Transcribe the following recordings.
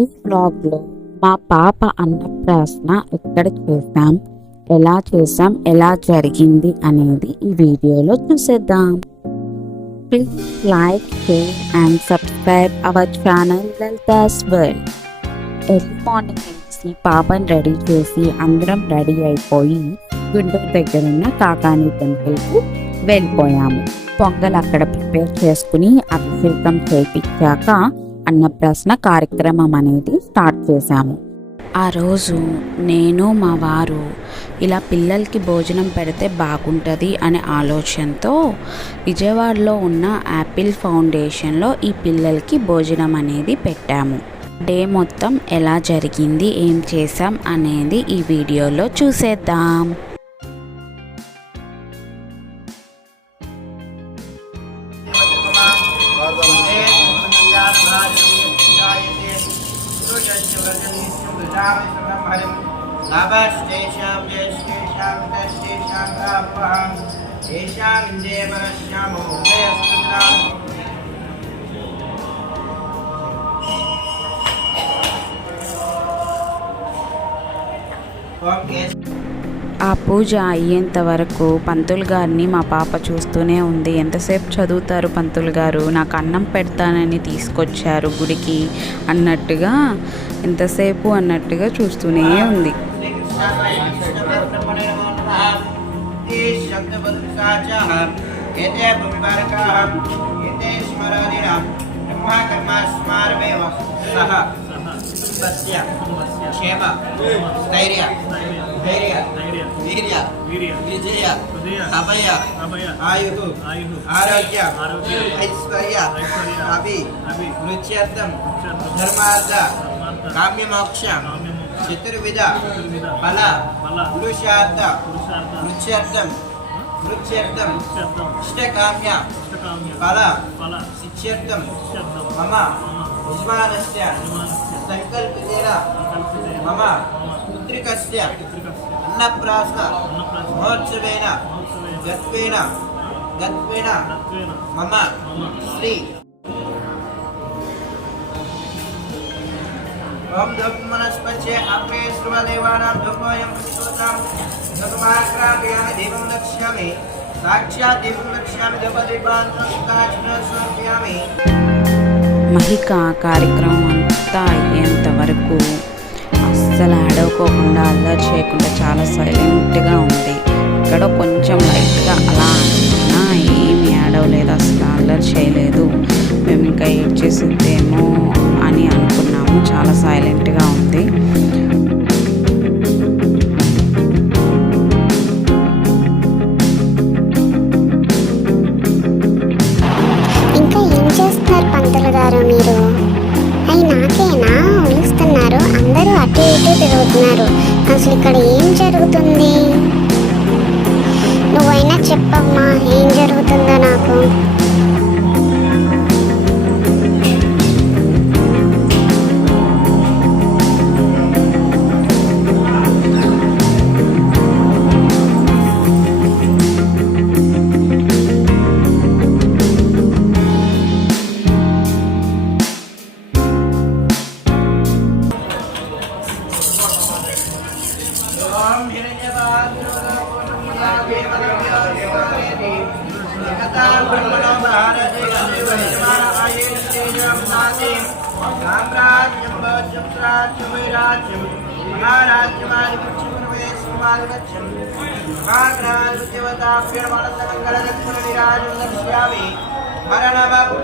ఈ వ్లాగ్లో మా పాప అన్నప్రాసన ఎక్కడ చేసాం, ఎలా జరిగింది అనేది ఈ వీడియోలో చూసేద్దాం. Please like, share and subscribe our channel Lalitha's world. Early morning నుంచి పాపని రెడీ చేసి అందరం రెడీ అయిపోయి గుంటూరు దగ్గర ఉన్న కాకాని టెంపుల్కి వెళ్ళిపోయాము. పొంగల్ అక్కడ ప్రిపేర్ చేసుకుని అభిషేకం చేయించాక అన్నప్రాసన కార్యక్రమం అనేది స్టార్ట్ చేశాము. ఆ రోజు నేను మా వారు ఇలా పిల్లలకి భోజనం పెడితే బాగుంటుంది అనే ఆలోచనతో విజయవాడలో ఉన్న యాపిల్ ఫౌండేషన్లో ఈ పిల్లలకి భోజనం అనేది పెట్టాము. డే మొత్తం ఎలా జరిగింది, ఏం చేసాం అనేది ఈ వీడియోలో చూసేద్దాం. ఆ పూజ అయ్యేంత వరకు పంతులు గారిని మా పాప చూస్తూనే ఉంది. ఎంతసేపు చదువుతారు పంతులు గారు, నాకు అన్నం పెడతానని తీసుకొచ్చారు గుడికి అన్నట్టుగా, ఎంతసేపు అన్నట్టుగా చూస్తూనే ఉంది. క్షేమ ధైర్య వీర్య విజయ అభయ ఆయు ఆరోగ్య ఐశ్వర్య వృత్యర్థం ధర్మార్థ కామ్యమోక్ష చతుర్విధ ఫల పురుషార్థ వృత్యర్థం ఇష్టకామ్య ఫల సిద్ధ్యర్థం మమ యజమానస్య సంకల్పితేన మమ పుత్రికస్య అన్నప్రాసన మహోత్సవేన గత్వేన మమ శ్రీ ఓం ధూపమనస్పత్యే అప్రే సర్వదేవానాం ధూపోయం ప్రచోదయాం ధూపమాగ్రాపయామి దీపం లక్ష్యామి సాక్షాత్ దీపం లక్ష్యామి ధూపదీపాంతరాక్షణ సమర్పయామి. మహిక కార్యక్రమం అంతా అయ్యేంత వరకు అస్సలు ఆడవుకోకుండా అల్లరి చేయకుండా చాలా సైలెంట్గా ఉంది. ఇక్కడ కొంచెం లైట్గా అలా అన్నా ఏమి ఆడవలేదు, అసలు అల్లరి చేయలేదు. మేము ఇంకా ఏడ్ చేసిందేమో అని అనుకున్నాము. చాలా సైలెంట్గా ఉంది. ఇంకా ఏం చేస్తున్నారు పంతులు గారు మీరు? అయి నాకేనా పిలుస్తున్నారు? అందరూ అటు ఇటు తిరుగుతున్నారు. అసలు ఇక్కడ ఏం జరుగుతుంది? నువ్వైనా చెప్పమ్మా, ఏం జరుగుతుందో నాకు.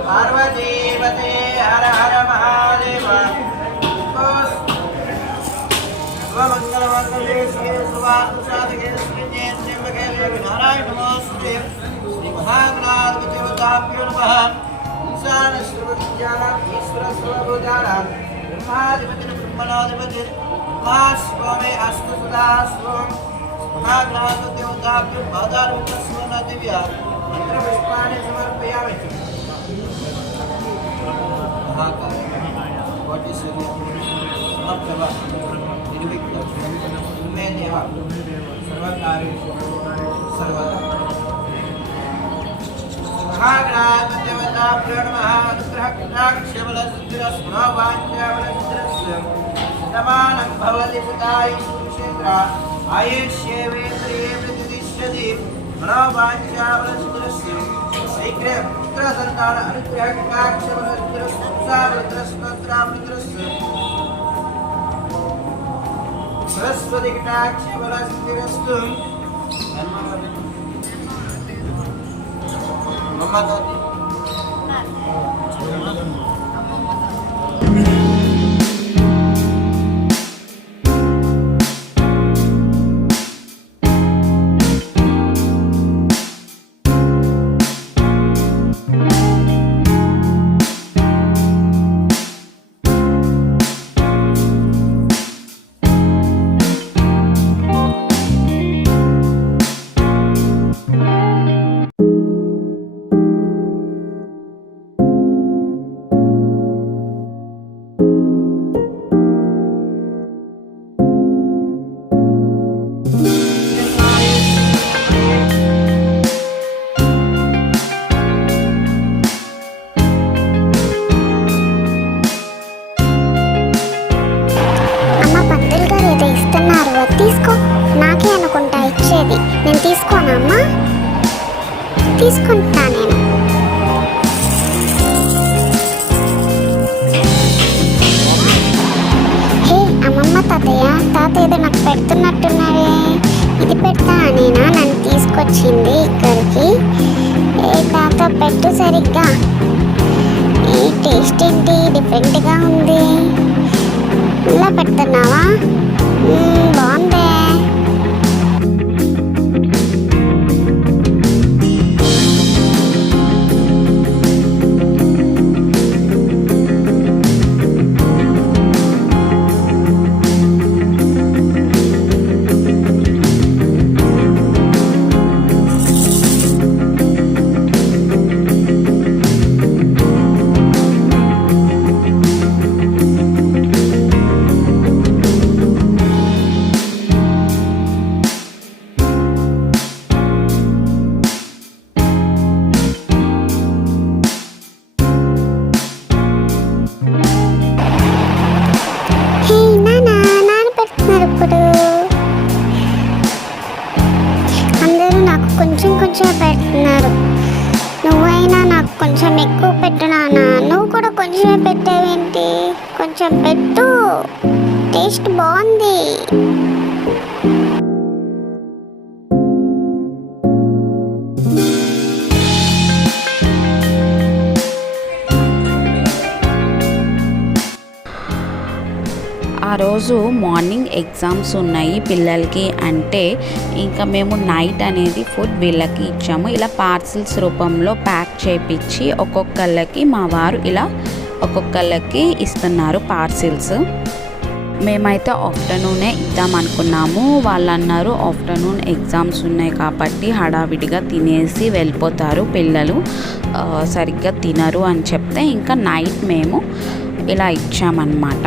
పార్వతీపతే హర హర మహాదేవ. మంగళమంగళే శ్రీ సువాసాదకే శ్రీ త్ర్యంబకే దేవి నారాయణ నమోస్తుతే. శ్రీ మహాగణాధిపతి దేవతాభ్యో నమః. ఈశాన సర్వవిద్యానాం ఈశ్వర సర్వభూతానాం బ్రహ్మాధిపతి బ్రహ్మణాధిపతి బ్రహ్మాస్వామి అస్తు సదాస్వం. మహాగణాధిపతి దేవతాభ్యో పాదారవిందస్వన దివ్య మంత్రపుష్పాన్ని సమర్పయామి. మహాకాయ కోటి సూర్య సమప్రభ నిర్విఘ్నం మే దేవ సర్వకార్యేషు సర్వదా. మహాగణాధిపతి దేవతాభ్యో నమః. అనుగ్రహ కటాక్ష బల సిద్ధిరస్వ వాంఛా బల సిద్ధిరస్వ शतमानं भवति शतायुः पुरुषेन्द्र आयुष्येवेन्द्रिये प्रतिष्ठति मनोवाञ्छाबलसुदरस्य शीघ्रसन्तान अनुग्रहकटाक्षबलसुदरस्तावृतस्तोत्रामृतस्य सरस्वती कटाक्षबलसुदरस्तु मम्मा दादी తీసుకో, నాకే అనుకుంటా ఇచ్చేది. నేను తీసుకోనమ్మా, తీసుకుంటా నేను. హే అమ్మమ్మ, తాత ఏదో నాకు పెడుతున్నట్టున్నారే. ఇది పెడతా నేనా నన్ను తీసుకొచ్చింది ఇక్కడికి. ఏ తాత పెట్టు సరిగ్గా. ఈ టేస్ట్ ఏంటి డిఫరెంట్గా ఉంది. ఇలా పెడుతున్నావా? బాగుందే. కొంచెం కొంచెం పెడుతున్నారు. నువ్వైనా నాకు కొంచెం ఎక్కువ పెట్టు నాన్న. నువ్వు కూడా కొంచెమే పెట్టావేంటి? కొంచెం పెట్టు, టేస్ట్ బాగుంది. ఆ రోజు మార్నింగ్ ఎగ్జామ్స్ ఉన్నాయి పిల్లలకి, అంటే ఇంకా మేము నైట్ అనేది ఫుడ్ వీళ్ళకి ఇచ్చాము. ఇలా పార్సిల్స్ రూపంలో ప్యాక్ చేయించి ఒక్కొక్కళ్ళకి మా వారు ఇలా ఒక్కొక్కళ్ళకి ఇస్తున్నారు పార్సిల్స్. మేమైతే ఆఫ్టర్నూనే ఇద్దామనుకున్నాము. వాళ్ళు అన్నారు ఆఫ్టర్నూన్ ఎగ్జామ్స్ ఉన్నాయి కాబట్టి హడావిడిగా తినేసి వెళ్ళిపోతారు పిల్లలు, సరిగ్గా తినరు అని చెప్తే ఇంకా నైట్ మేము ఇలా ఇచ్చామన్నమాట.